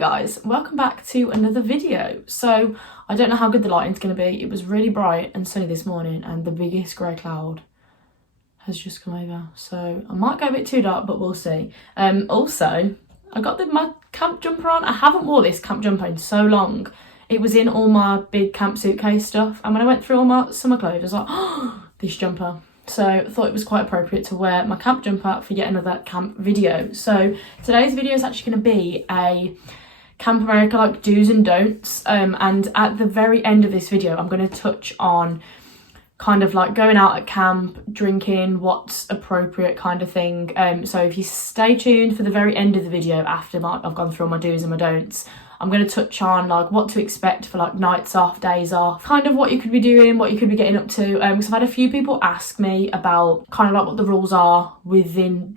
guys, welcome back to another video. So I don't know how good the lighting's going to be. It was really bright and sunny this morning and the biggest grey cloud has just come over, so I might go a bit too dark, but we'll see. Also, I got my camp jumper on. I haven't worn this camp jumper in so long. It was in all my big camp suitcase stuff, and when I went through all my summer clothes I was like, oh, this jumper. So I thought it was quite appropriate to wear my camp jumper for yet another camp video. So today's video is actually going to be a Camp America like do's and don'ts, and at the very end of this video I'm going to touch on kind of like going out at camp, drinking, what's appropriate kind of thing. So if you stay tuned for the very end of the video after I've gone through all my do's and my don'ts, I'm going to touch on like what to expect for like nights off, days off, kind of what you could be doing, what you could be getting up to. Because I've had a few people ask me about kind of like what the rules are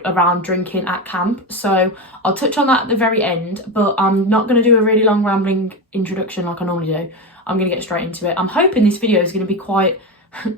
around drinking at camp. So I'll touch on that at the very end, but I'm not going to do a really long rambling introduction like I normally do. I'm going to get straight into it. I'm hoping this video is going to be quite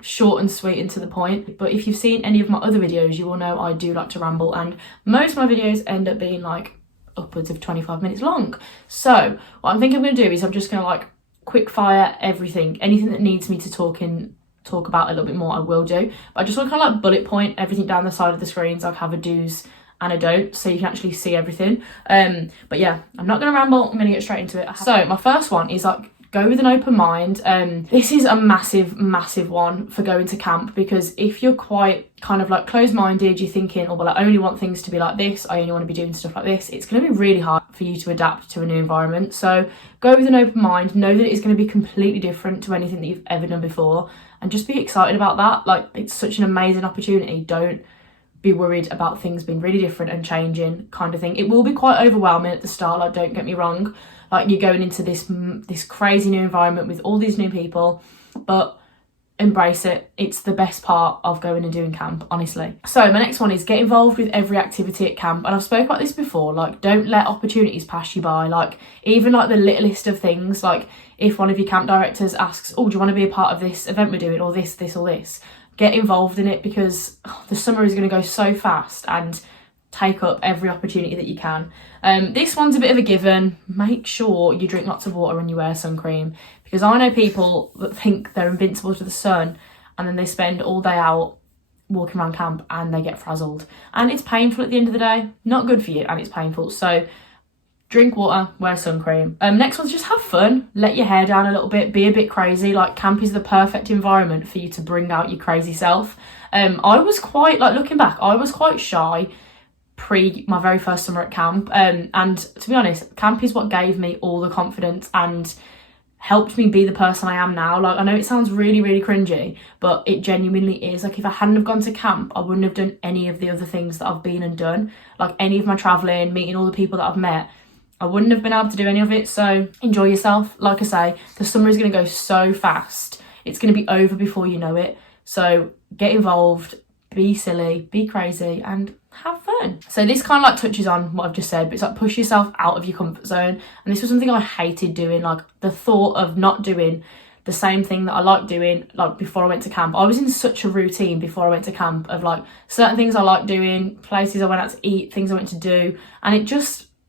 short and sweet and to the point, but if you've seen any of my other videos you will know I do like to ramble, and most of my videos end up being like upwards of 25 minutes long. So what I'm thinking I'm going to do is I'm just going to like quick fire everything, anything that needs me to talk about a little bit more I will do, but I just want to kind of like bullet point everything down the side of the screens. So I have a do's and a don't, so you can actually see everything. But yeah, I'm not going to ramble, I'm going to get straight into it. So my first one is like, go with an open mind. This is a massive one for going to camp, because if you're quite kind of like closed-minded, you're thinking, oh well, I only want things to be like this, I only want to be doing stuff like this, it's going to be really hard for you to adapt to a new environment. So go with an open mind, know that it's going to be completely different to anything that you've ever done before, and just be excited about that. Like, it's such an amazing opportunity. Don't be worried about things being really different and changing kind of thing. It will be quite overwhelming at the start, like, don't get me wrong. Like, you're going into this crazy new environment with all these new people, but embrace it. It's the best part of going and doing camp, honestly. So my next one is get involved with every activity at camp. And I've spoke about this before, like, don't let opportunities pass you by. Like, even like the littlest of things, like if one of your camp directors asks, oh, do you want to be a part of this event we're doing, or this or this, get involved in it, because the summer is going to go so fast, and take up every opportunity that you can. This one's a bit of a given. Make sure you drink lots of water and you wear sun cream, because I know people that think they're invincible to the sun and then they spend all day out walking around camp and they get frazzled, and it's painful at the end of the day. Not good for you, and it's painful. So drink water, wear sun cream. Next one's just have fun. Let your hair down a little bit, be a bit crazy. Like, camp is the perfect environment for you to bring out your crazy self. I was quite, like, looking back, I was quite shy pre my very first summer at camp, and to be honest, camp is what gave me all the confidence and helped me be the person I am now. Like, I know it sounds really cringy, but it genuinely is. Like, if I hadn't have gone to camp, I wouldn't have done any of the other things that I've been and done, like any of my traveling, meeting all the people that I've met. I wouldn't have been able to do any of it. So enjoy yourself. Like I say, the summer is going to go so fast, it's going to be over before you know it. So get involved, be silly, be crazy, and have fun. So this kind of like touches on what I've just said, but it's like push yourself out of your comfort zone. And this was something I hated doing, like the thought of not doing the same thing that I liked doing like before I went to camp. I was in such a routine before I went to camp of like certain things I liked doing, places I went out to eat, things I went to do, and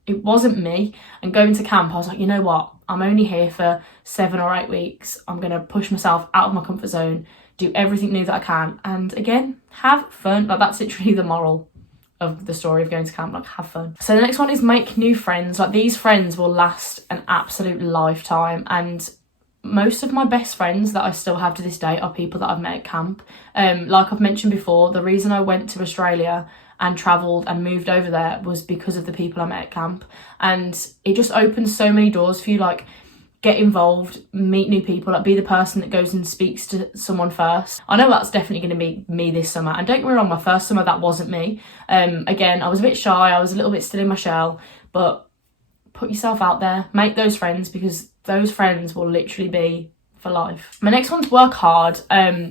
it wasn't me. And going to camp, I was like, you know what, I'm only here for 7 or 8 weeks. I'm gonna push myself out of my comfort zone, do everything new that I can, and again, have fun. Like, that's literally the moral of the story of going to camp, like, have fun. So the next one is make new friends. Like, these friends will last an absolute lifetime, and most of my best friends that I still have to this day are people that I've met at camp. Like I've mentioned before, the reason I went to Australia and travelled and moved over there was because of the people I met at camp, and it just opens so many doors for you. Like, get involved, meet new people, like, be the person that goes and speaks to someone first. I know that's definitely going to be me this summer, and don't get me wrong, my first summer that wasn't me. Again, I was a bit shy, I was a little bit still in my shell, but put yourself out there, make those friends, because those friends will literally be for life. My next one's work hard.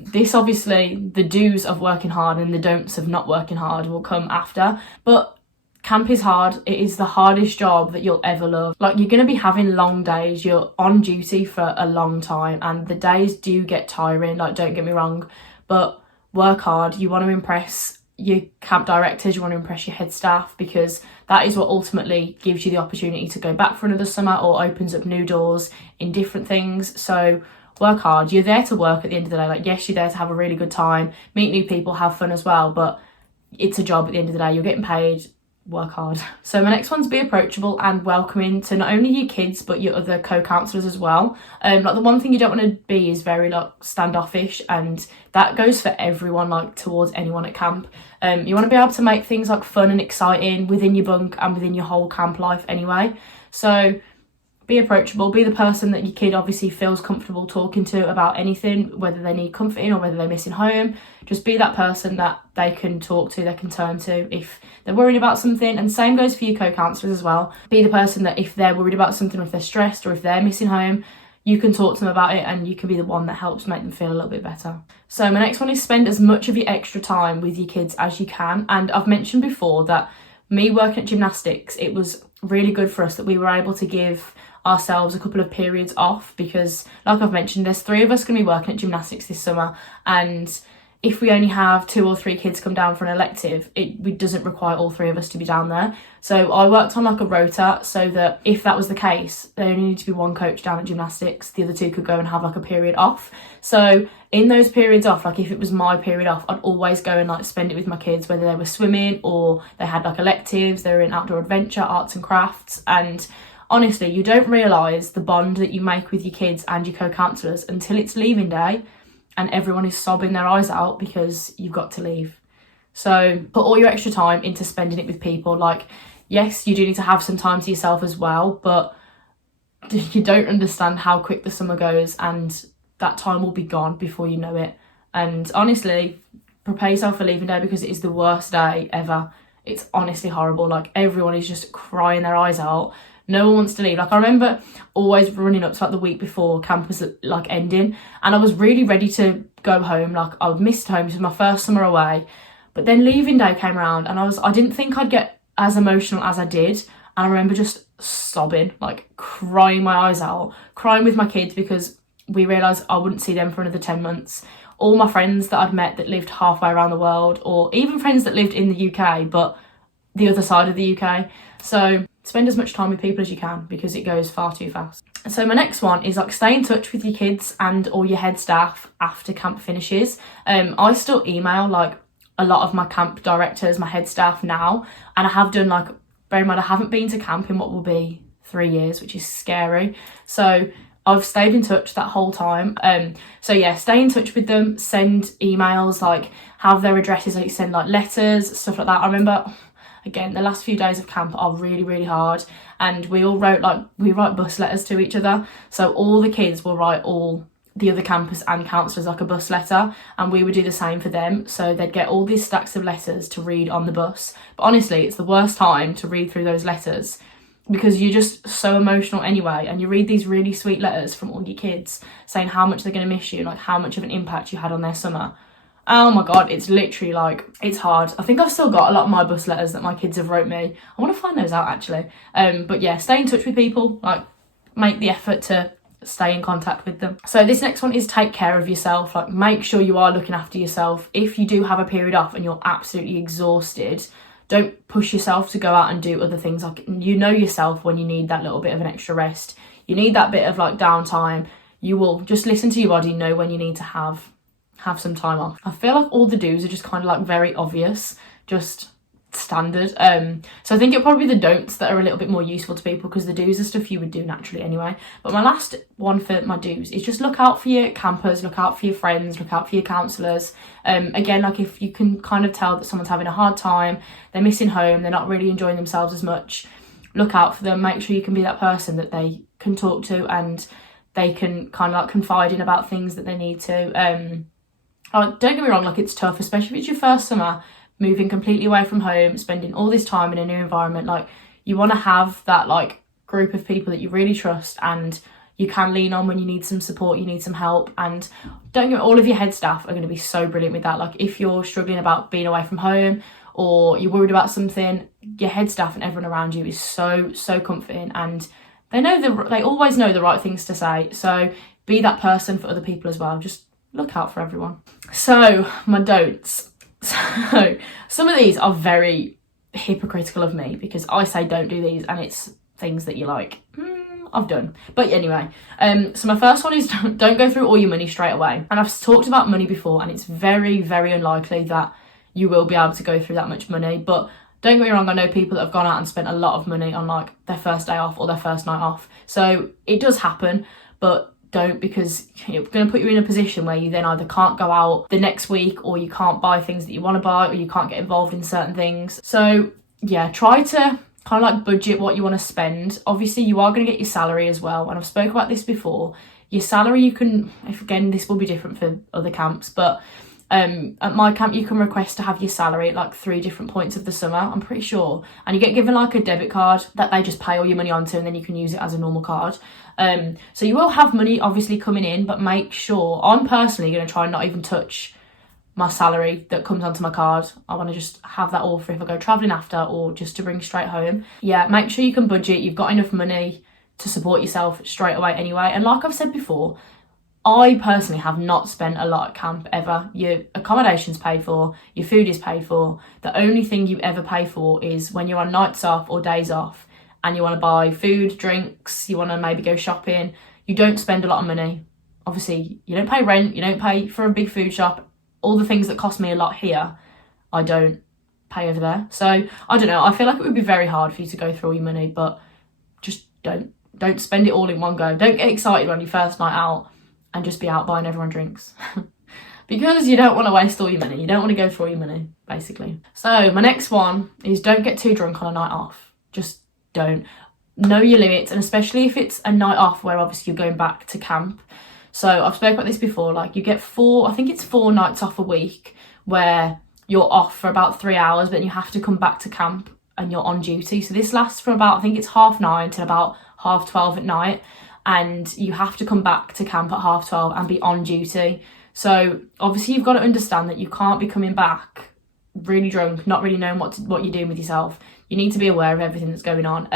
This, obviously, the do's of working hard and the don'ts of not working hard will come after, but camp is hard. It is the hardest job that you'll ever love. Like, you're going to be having long days. You're on duty for a long time, and the days do get tiring, like, don't get me wrong, but work hard. You want to impress your camp directors, you want to impress your head staff, because that is what ultimately gives you the opportunity to go back for another summer or opens up new doors in different things. So work hard. You're there to work at the end of the day. Like, yes, you're there to have a really good time, meet new people, have fun as well, but it's a job at the end of the day. You're getting paid. Work hard. So my next one's be approachable and welcoming to not only your kids but your other co-counselors as well. Like, the one thing you don't want to be is very like standoffish, and that goes for everyone, like towards anyone at camp. You want to be able to make things like fun and exciting within your bunk and within your whole camp life anyway. So be approachable, be the person that your kid obviously feels comfortable talking to about anything, whether they need comforting or whether they're missing home. Just be that person that they can talk to, they can turn to if they're worried about something. And same goes for your co-counsellors as well. Be the person that if they're worried about something, or if they're stressed, or if they're missing home, you can talk to them about it, and you can be the one that helps make them feel a little bit better. So my next one is spend as much of your extra time with your kids as you can. And I've mentioned before that me working at gymnastics, it was really good for us that we were able to give ourselves a couple of periods off, because like I've mentioned, there's 3 of us going to be working at gymnastics this summer, and if we only have 2 or 3 kids come down for an elective, it doesn't require all 3 of us to be down there. So I worked on like a rota, so that if that was the case, there only needed to be 1 coach down at gymnastics, the other 2 could go and have like a period off. So in those periods off, like if it was my period off, I'd always go and like spend it with my kids, whether they were swimming or they had like electives, they were in outdoor adventure, arts and crafts. And honestly, you don't realise the bond that you make with your kids and your co-counsellors until it's leaving day and everyone is sobbing their eyes out because you've got to leave. So put all your extra time into spending it with people. Like, yes, you do need to have some time to yourself as well, but you don't understand how quick the summer goes, and that time will be gone before you know it. And honestly, prepare yourself for leaving day, because it is the worst day ever. It's honestly horrible. Like, everyone is just crying their eyes out. No one wants to leave. Like, I remember always running up to like the week before camp was like ending, and I was really ready to go home. Like, I missed home. This was my first summer away. But then leaving day came around, and I didn't think I'd get as emotional as I did. And I remember just sobbing, like crying my eyes out, crying with my kids, because we realised I wouldn't see them for another 10 months. All my friends that I'd met that lived halfway around the world, or even friends that lived in the UK but the other side of the UK. So spend as much time with people as you can, because it goes far too fast. So my next one is like stay in touch with your kids and all your head staff after camp finishes. I still email like a lot of my camp directors, my head staff now, and I have done, like, bear in mind I haven't been to camp in what will be 3 years, which is scary. So I've stayed in touch that whole time. So yeah, stay in touch with them, send emails, like have their addresses, like send like letters, stuff like that. I remember, again, the last few days of camp are really, really hard, and we all wrote we write bus letters to each other. So all the kids will write all the other campers and counsellors like a bus letter, and we would do the same for them. So they'd get all these stacks of letters to read on the bus. But honestly, it's the worst time to read through those letters, because you're just so emotional anyway, and you read these really sweet letters from all your kids saying how much they're going to miss you, like how much of an impact you had on their summer. Oh my god, it's literally like, it's hard. I think I've still got a lot of my bus letters that my kids have wrote me. I want to find those out actually. But yeah, stay in touch with people, like make the effort to stay in contact with them. So this next one is take care of yourself. Like, make sure you are looking after yourself. If you do have a period off and you're absolutely exhausted, don't push yourself to go out and do other things. Like, you know yourself when you need that little bit of an extra rest. You need that bit of like downtime. You will just listen to your body, know when you need to have some time off. I feel like all the do's are just kind of like very obvious, just standard. So I think it'll probably be the don'ts that are a little bit more useful to people, because the do's are stuff you would do naturally anyway. But my last one for my do's is just look out for your campers, look out for your friends, look out for your counsellors. Again, like if you can kind of tell that someone's having a hard time, they're missing home, they're not really enjoying themselves as much, look out for them. Make sure you can be that person that they can talk to and they can kind of like confide in about things that they need to. Don't get me wrong, like it's tough, especially if it's your first summer, moving completely away from home, spending all this time in a new environment. Like, you want to have that like group of people that you really trust and you can lean on when you need some support, you need some help. And don't get me, all of your head staff are going to be so brilliant with that. Like, if you're struggling about being away from home or you're worried about something, your head staff and everyone around you is so comforting, and they always know the right things to say. So be that person for other people as well. Just look out for everyone. So my don'ts. So some of these are very hypocritical of me because I say don't do these and it's things that you're like, I've done. But anyway, so my first one is don't go through all your money straight away. And I've talked about money before and it's very, very unlikely that you will be able to go through that much money. But don't get me wrong, I know people that have gone out and spent a lot of money on like their first day off or their first night off. So it does happen, but don't, because it's going to put you in a position where you then either can't go out the next week or you can't buy things that you want to buy or you can't get involved in certain things. So yeah, try to kind of like budget what you want to spend. Obviously you are going to get your salary as well, and I've spoke about this before. Your salary, you can, if again this will be different for other camps, but at my camp you can request to have your salary at like 3 different points of the summer, I'm pretty sure, and you get given like a debit card that they just pay all your money onto and then you can use it as a normal card. So you will have money obviously coming in, but make sure, I'm personally going to try and not even touch my salary that comes onto my card. I want to just have that all for if I go travelling after or just to bring straight home. Yeah, make sure you can budget, you've got enough money to support yourself straight away anyway. And like I've said before, I personally have not spent a lot at camp ever. Your accommodation's paid for, your food is paid for. The only thing you ever pay for is when you're on nights off or days off and you want to buy food, drinks, you want to maybe go shopping. You don't spend a lot of money. Obviously, you don't pay rent, you don't pay for a big food shop. All the things that cost me a lot here, I don't pay over there. So, I don't know, I feel like it would be very hard for you to go through all your money, but just don't spend it all in one go. Don't get excited on your first night out and just be out buying everyone drinks. Because you don't want to waste all your money. You don't want to go through all your money, basically. So my next one is don't get too drunk on a night off. Just don't. Know your limits, and especially if it's a night off where obviously you're going back to camp. So I've spoken about this before, like you get 4 nights off a week where you're off for about 3 hours, but then you have to come back to camp and you're on duty. So this lasts from about, I think it's 9:30 till about 12:30 at night. And you have to come back to camp at 12:30 and be on duty. So obviously you've got to understand that you can't be coming back really drunk, not really knowing what you're doing with yourself. You need to be aware of everything that's going on.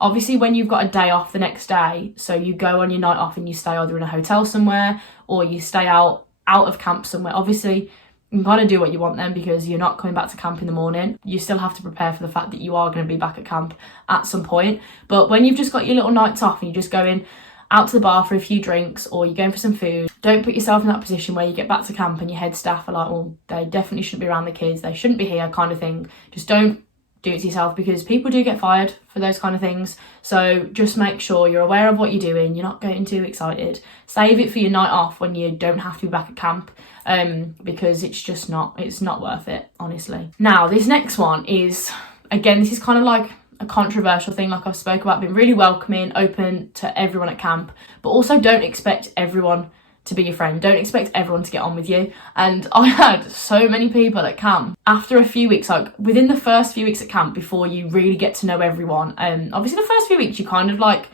Obviously when you've got a day off the next day, so you go on your night off and you stay either in a hotel somewhere or you stay out of camp somewhere. Obviously you've got to do what you want then, because you're not coming back to camp in the morning. You still have to prepare for the fact that you are going to be back at camp at some point. But when you've just got your little nights off and you're just going out to the bar for a few drinks or you're going for some food, don't put yourself in that position where you get back to camp and your head staff are like, well, they definitely shouldn't be around the kids, they shouldn't be here, kind of thing. Just don't do it to yourself, because people do get fired for those kind of things. So just make sure you're aware of what you're doing, you're not getting too excited. Save it for your night off when you don't have to be back at camp, because it's not worth it, honestly. Now this next one is, again, this is kind of like a controversial thing, like I've spoke about, being really welcoming, open to everyone at camp, but also don't expect everyone to be your friend. Don't expect everyone to get on with you. And I had so many people at camp after a few weeks, like within the first few weeks at camp, before you really get to know everyone. Obviously the first few weeks you kind of like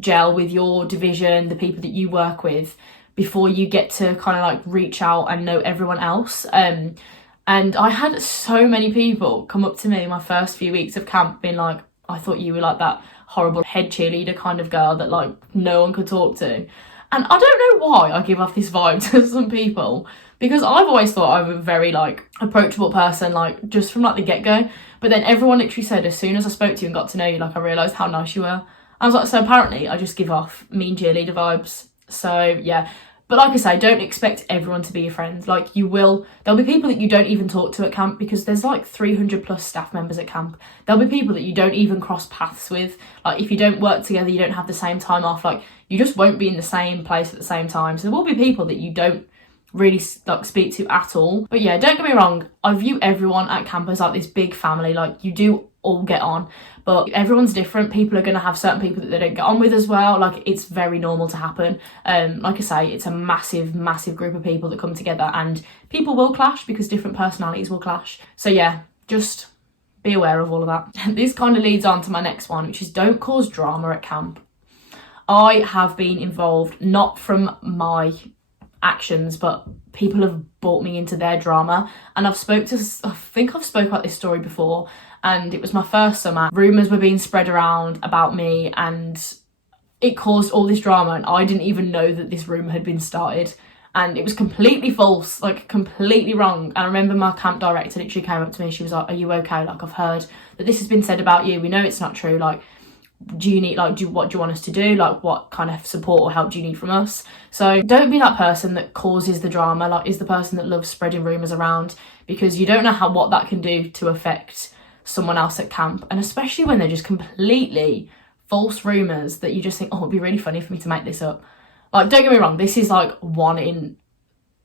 gel with your division, the people that you work with, before you get to kind of like reach out and know everyone else. And I had so many people come up to me my first few weeks of camp being like, I thought you were like that horrible head cheerleader kind of girl that like no one could talk to. And I don't know why I give off this vibe to some people, because I've always thought I'm a very like approachable person, like just from like the get-go. But then everyone literally said, as soon as I spoke to you and got to know you, like I realised how nice you were. I was like, so apparently I just give off mean cheerleader vibes. So yeah. But like I say, don't expect everyone to be your friend. Like there'll be people that you don't even talk to at camp, because there's like 300 plus staff members at camp. There'll be people that you don't even cross paths with. Like if you don't work together, you don't have the same time off, like you just won't be in the same place at the same time. So there will be people that you don't really like speak to at all. But yeah, don't get me wrong, I view everyone at camp as like this big family. Like you do all get on, but everyone's different. People are going to have certain people that they don't get on with as well. Like it's very normal to happen. Like I say, it's a massive group of people that come together, and people will clash because different personalities will clash. So yeah, just be aware of all of that. This kind of leads on to my next one, which is don't cause drama at camp. I have been involved, not from my actions, but people have brought me into their drama. And I think I've spoke about this story before, and it was my first summer. Rumours were being spread around about me and it caused all this drama, and I didn't even know that this rumour had been started. and it was completely false, like completely wrong. And I remember my camp director literally came up to me, she was like, are you okay? Like, I've heard that this has been said about you, we know it's not true, like, do you need, like, what do you want us to do, like what kind of support or help do you need from us? So don't be that person that causes the drama, like is the person that loves spreading rumours around, because you don't know what that can do to affect someone else at camp, and especially when they're just completely false rumours that you just think, oh, it'd be really funny for me to make this up. Like, don't get me wrong, this is like one in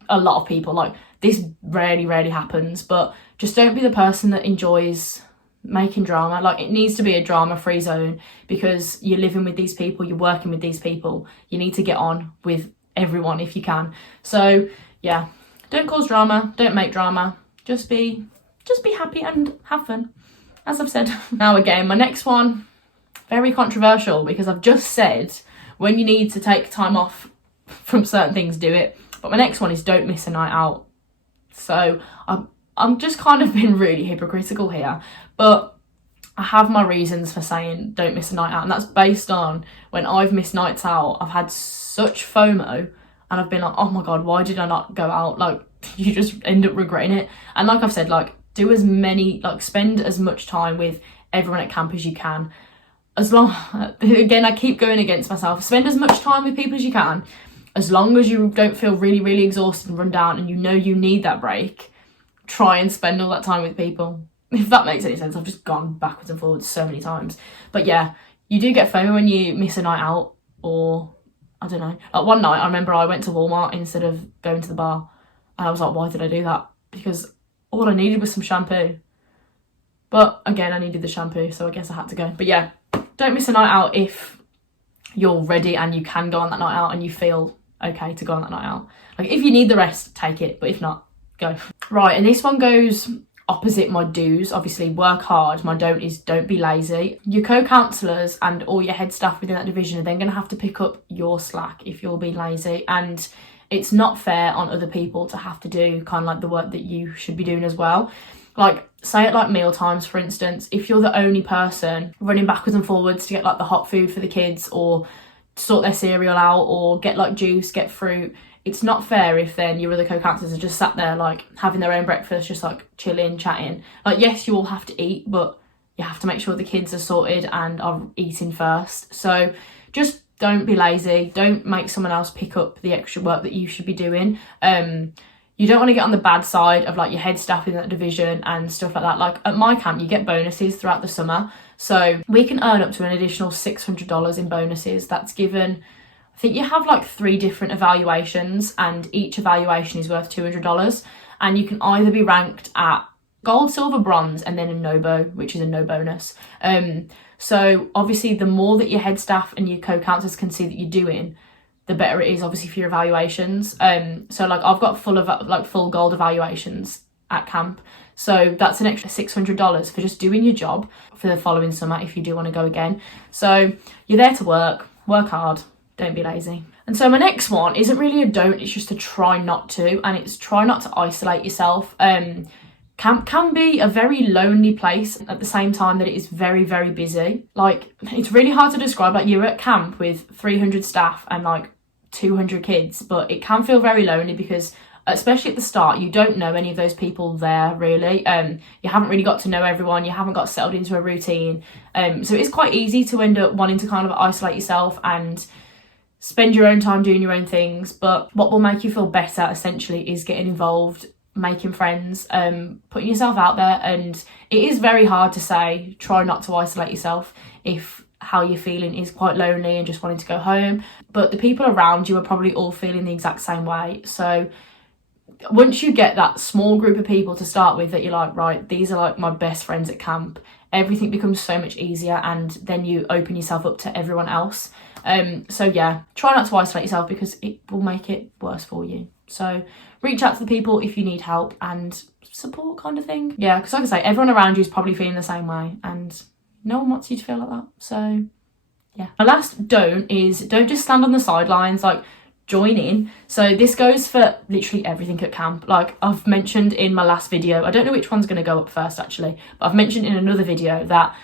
a lot of people, like this rarely happens, but just don't be the person that enjoys making drama. Like, it needs to be a drama-free zone, because you're living with these people, you're working with these people, you need to get on with everyone if you can. So yeah, don't cause drama, don't make drama, just be happy and have fun, as I've said. Now again, my next one, very controversial, because I've just said when you need to take time off from certain things, do it, but my next one is don't miss a night out. So I'm just kind of been really hypocritical here, but I have my reasons for saying don't miss a night out, and that's based on when I've missed nights out, I've had such FOMO, and I've been like, oh my god, why did I not go out? Like, you just end up regretting it. And like I've said, like, do as many, like, spend as much time with everyone at camp as you can. As long, again, I keep going against myself, spend as much time with people as you can, as long as you don't feel really exhausted and run down and you know you need that break. Try and spend all that time with people, if that makes any sense. I've just gone backwards and forwards so many times, but yeah, you do get FOMO when you miss a night out, or I don't know, like one night I remember I went to Walmart instead of going to the bar, and I was like, why did I do that? Because all I needed was some shampoo, but again, I needed the shampoo, so I guess I had to go. But yeah, don't miss a night out if you're ready and you can go on that night out and you feel okay to go on that night out. Like, if you need the rest, take it, but if not, go. Right, and this one goes opposite my do's. Obviously, work hard. My don't is don't be lazy. Your co-counsellors and all your head staff within that division are then going to have to pick up your slack if you're being lazy, and it's not fair on other people to have to do kind of like the work that you should be doing as well. Like, say at like meal times, for instance, if you're the only person running backwards and forwards to get like the hot food for the kids, or sort their cereal out, or get like juice, get fruit, it's not fair if then your other co-counsellors are just sat there like having their own breakfast, just like chilling, chatting. Like, yes, you all have to eat, but you have to make sure the kids are sorted and are eating first. So just don't be lazy. Don't make someone else pick up the extra work that you should be doing. You don't want to get on the bad side of like your head staff in that division and stuff like that. Like, at my camp, you get bonuses throughout the summer. So we can earn up to an additional $600 in bonuses. That's given, I think you have like 3 different evaluations, and each evaluation is worth $200. And you can either be ranked at gold, silver, bronze, and then a no-bo, which is a no bonus. So obviously the more that your head staff and your co-counsellors can see that you're doing, the better it is obviously for your evaluations. So like, I've got full gold evaluations at camp, so that's an extra $600 for just doing your job for the following summer if you do want to go again. So you're there to work hard, don't be lazy. And so my next one isn't really a don't, it's just a try not to, and it's try not to isolate yourself. Camp can be a very lonely place at the same time that it is very busy. Like, it's really hard to describe. Like, you're at camp with 300 staff and like 200 kids, but it can feel very lonely because, especially at the start, you don't know any of those people there really. You haven't really got to know everyone, you haven't got settled into a routine, so it's quite easy to end up wanting to kind of isolate yourself and spend your own time doing your own things. But what will make you feel better essentially is getting involved, making friends, putting yourself out there. And it is very hard to say try not to isolate yourself if how you're feeling is quite lonely and just wanting to go home, but the people around you are probably all feeling the exact same way. So once you get that small group of people to start with that you're like, right, these are like my best friends at camp, everything becomes so much easier, and then you open yourself up to everyone else. So yeah, try not to isolate yourself because it will make it worse for you. So reach out to the people if you need help and support, kind of thing. Yeah, because like I say, everyone around you is probably feeling the same way, and no one wants you to feel like that. So yeah. My last don't is don't just stand on the sidelines, like join in. So this goes for literally everything at camp. Like I've mentioned in my last video, I don't know which one's going to go up first actually, but I've mentioned in another video that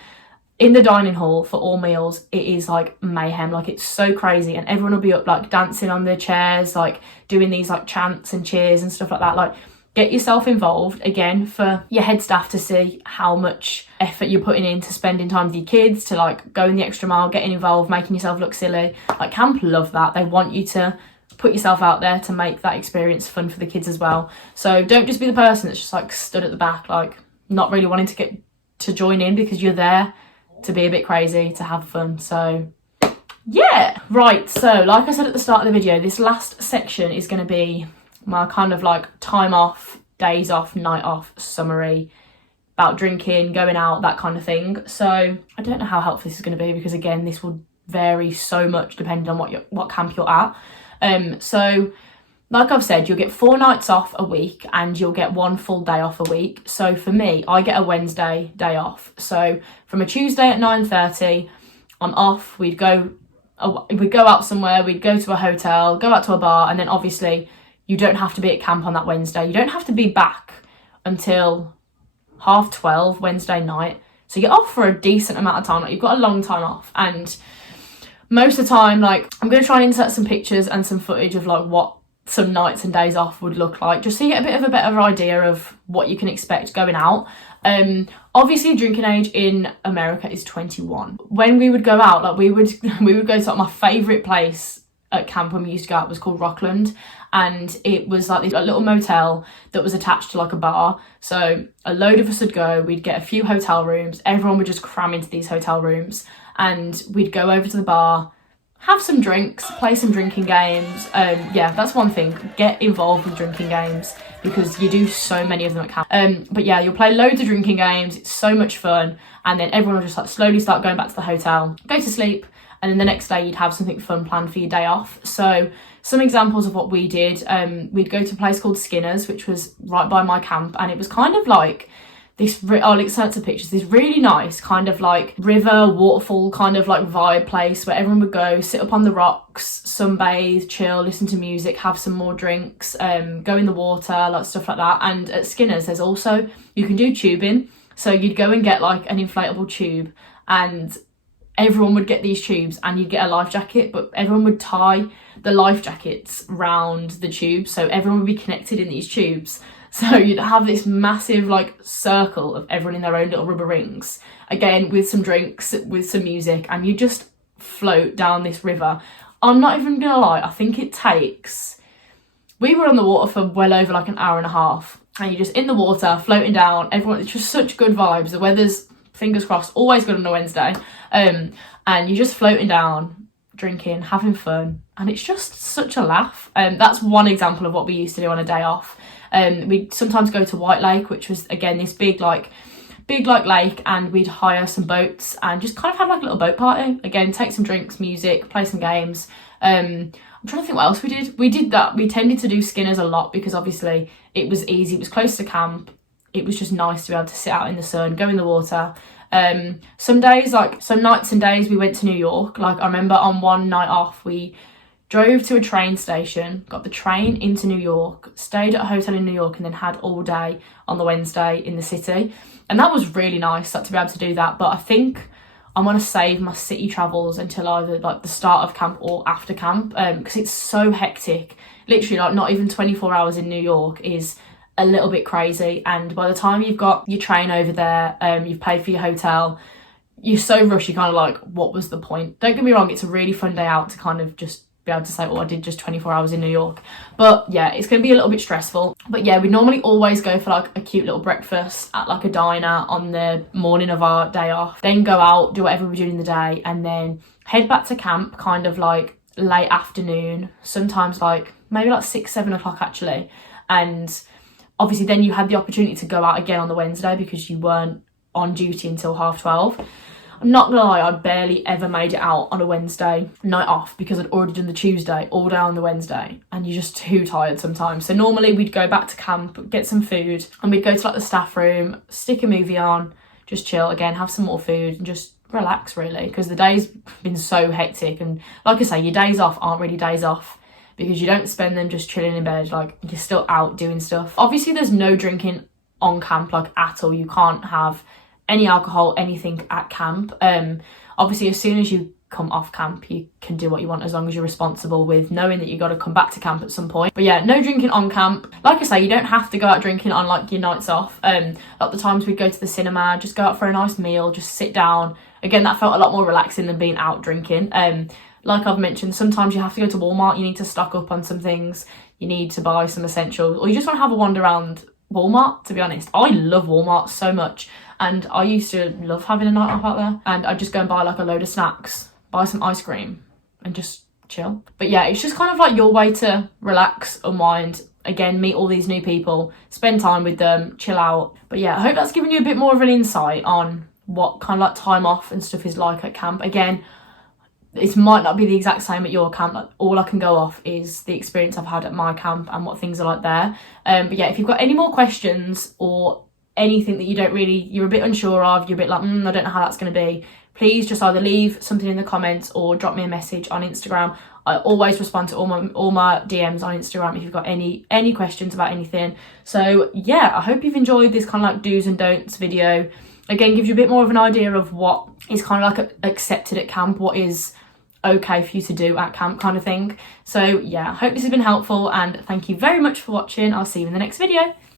in the dining hall for all meals, it is like mayhem. Like, it's so crazy, and everyone will be up like dancing on their chairs, like doing these like chants and cheers and stuff like that. Like, get yourself involved, again, for your head staff to see how much effort you're putting into spending time with your kids, to like going the extra mile, getting involved, making yourself look silly. Like, camp love that. They want you to put yourself out there to make that experience fun for the kids as well. So don't just be the person that's just like stood at the back, like not really wanting to get to join in, because you're there to be a bit crazy, to have fun. So yeah, right, so like I said at the start of the video, this last section is going to be my kind of like time off, days off, night off summary about drinking, going out, that kind of thing. So I don't know how helpful this is going to be, because again, this will vary so much depending on what camp you're at. So like I've said, you'll get 4 nights off a week and you'll get 1 full day off a week. So for me, I get a Wednesday day off. So from a Tuesday at 9:30, I'm off. We'd go out somewhere, we'd go to a hotel, go out to a bar, and then obviously you don't have to be at camp on that Wednesday. You don't have to be back until 12:30 Wednesday night. So you're off for a decent amount of time. Like, you've got a long time off, and most of the time, like, I'm going to try and insert some pictures and some footage of like what some nights and days off would look like, just so you get a bit of a better idea of what you can expect going out. Obviously drinking age in America is 21. When we would go out, like we would go to like my favourite place at camp when we used to go out was called Rockland, and it was like this little motel that was attached to like a bar. So a load of us would go, we'd get a few hotel rooms, everyone would just cram into these hotel rooms, and we'd go over to the bar, have some drinks, play some drinking games. Yeah, that's one thing. Get involved with drinking games, because you do so many of them at camp. But yeah, you'll play loads of drinking games. It's so much fun. And then everyone will just like slowly start going back to the hotel, go to sleep. And then the next day you'd have something fun planned for your day off. So some examples of what we did. We'd go to a place called Skinner's, which was right by my camp. And it was kind of like this, I'll insert some pictures, this really nice kind of like river, waterfall kind of like vibe place where everyone would go, sit up on the rocks, sunbathe, chill, listen to music, have some more drinks, go in the water, like stuff like that. And at Skinner's, there's also, you can do tubing. So you'd go and get like an inflatable tube, and everyone would get these tubes, and you'd get a life jacket, but everyone would tie the life jackets round the tube, so everyone would be connected in these tubes. So you'd have this massive like circle of everyone in their own little rubber rings, again with some drinks, with some music, and you just float down this river. I'm not even gonna lie, I think it takes, we were on the water for well over like an hour and a half, and you're just in the water floating down. Everyone, it's just such good vibes. The weather's, fingers crossed, always good on a Wednesday, and you're just floating down, drinking, having fun, and it's just such a laugh. That's one example of what we used to do on a day off. We'd sometimes go to White Lake, which was again this big lake, and we'd hire some boats and just kind of have like a little boat party. Again, take some drinks, music, play some games. I'm trying to think what else we did. We did that. We tended to do Skinner's a lot because obviously it was easy. It was close to camp. It was just nice to be able to sit out in the sun, go in the water. Some days, like some nights and days, we went to New York. Like I remember on one night off, we drove to a train station, got the train into New York, stayed at a hotel in New York, and then had all day on the Wednesday in the city. And that was really nice, like, to be able to do that. But I think I'm going to save my city travels until either like the start of camp or after camp, because it's so hectic. Literally, like, not even 24 hours in New York is a little bit crazy. And by the time you've got your train over there, you've paid for your hotel, you're so rushed, you're kind of like, what was the point? Don't get me wrong, it's a really fun day out to kind of just be able to say, oh, I did just 24 hours in New York. But yeah, it's going to be a little bit stressful. But yeah, we normally always go for like a cute little breakfast at like a diner on the morning of our day off, then go out, do whatever we're doing in the day, and then head back to camp kind of like late afternoon, sometimes like maybe like 6-7 o'clock actually. And obviously then you had the opportunity to go out again on the Wednesday because you weren't on duty until 12:30. I'm not gonna lie, I barely ever made it out on a Wednesday night off because I'd already done the Tuesday all day on the Wednesday, and you're just too tired sometimes. So normally we'd go back to camp, get some food, and we'd go to like the staff room, stick a movie on, just chill again, have some more food, and just relax really, because the day's been so hectic. And like I say, your days off aren't really days off because you don't spend them just chilling in bed, like you're still out doing stuff. Obviously there's no drinking on camp like at all. You can't have any alcohol, anything at camp. Obviously, as soon as you come off camp, you can do what you want as long as you're responsible with knowing that you got to come back to camp at some point. But yeah, no drinking on camp. Like I say, you don't have to go out drinking on like your nights off. A lot of the times we'd go to the cinema, just go out for a nice meal, just sit down. Again, that felt a lot more relaxing than being out drinking. Like I've mentioned, sometimes you have to go to Walmart, you need to stock up on some things, you need to buy some essentials, or you just want to have a wander around Walmart. To be honest, I love Walmart so much, and I used to love having a night off out there, and I'd just go and buy like a load of snacks, buy some ice cream and just chill. But yeah, it's just kind of like your way to relax, unwind, again, meet all these new people, spend time with them, chill out. But yeah, I hope that's given you a bit more of an insight on what kind of like time off and stuff is like at camp. Again, it might not be the exact same at your camp. Like, all I can go off is the experience I've had at my camp and what things are like there. But yeah, if you've got any more questions or anything that you're a bit unsure of, you're a bit like, I don't know how that's going to be, please just either leave something in the comments or drop me a message on Instagram. I always respond to all my DMs on Instagram if you've got any questions about anything. So yeah, I hope you've enjoyed this kind of like do's and don'ts video. Again, gives you a bit more of an idea of what is kind of like accepted at camp, what is okay for you to do at camp kind of thing. So yeah, I hope this has been helpful, and thank you very much for watching. I'll see you in the next video.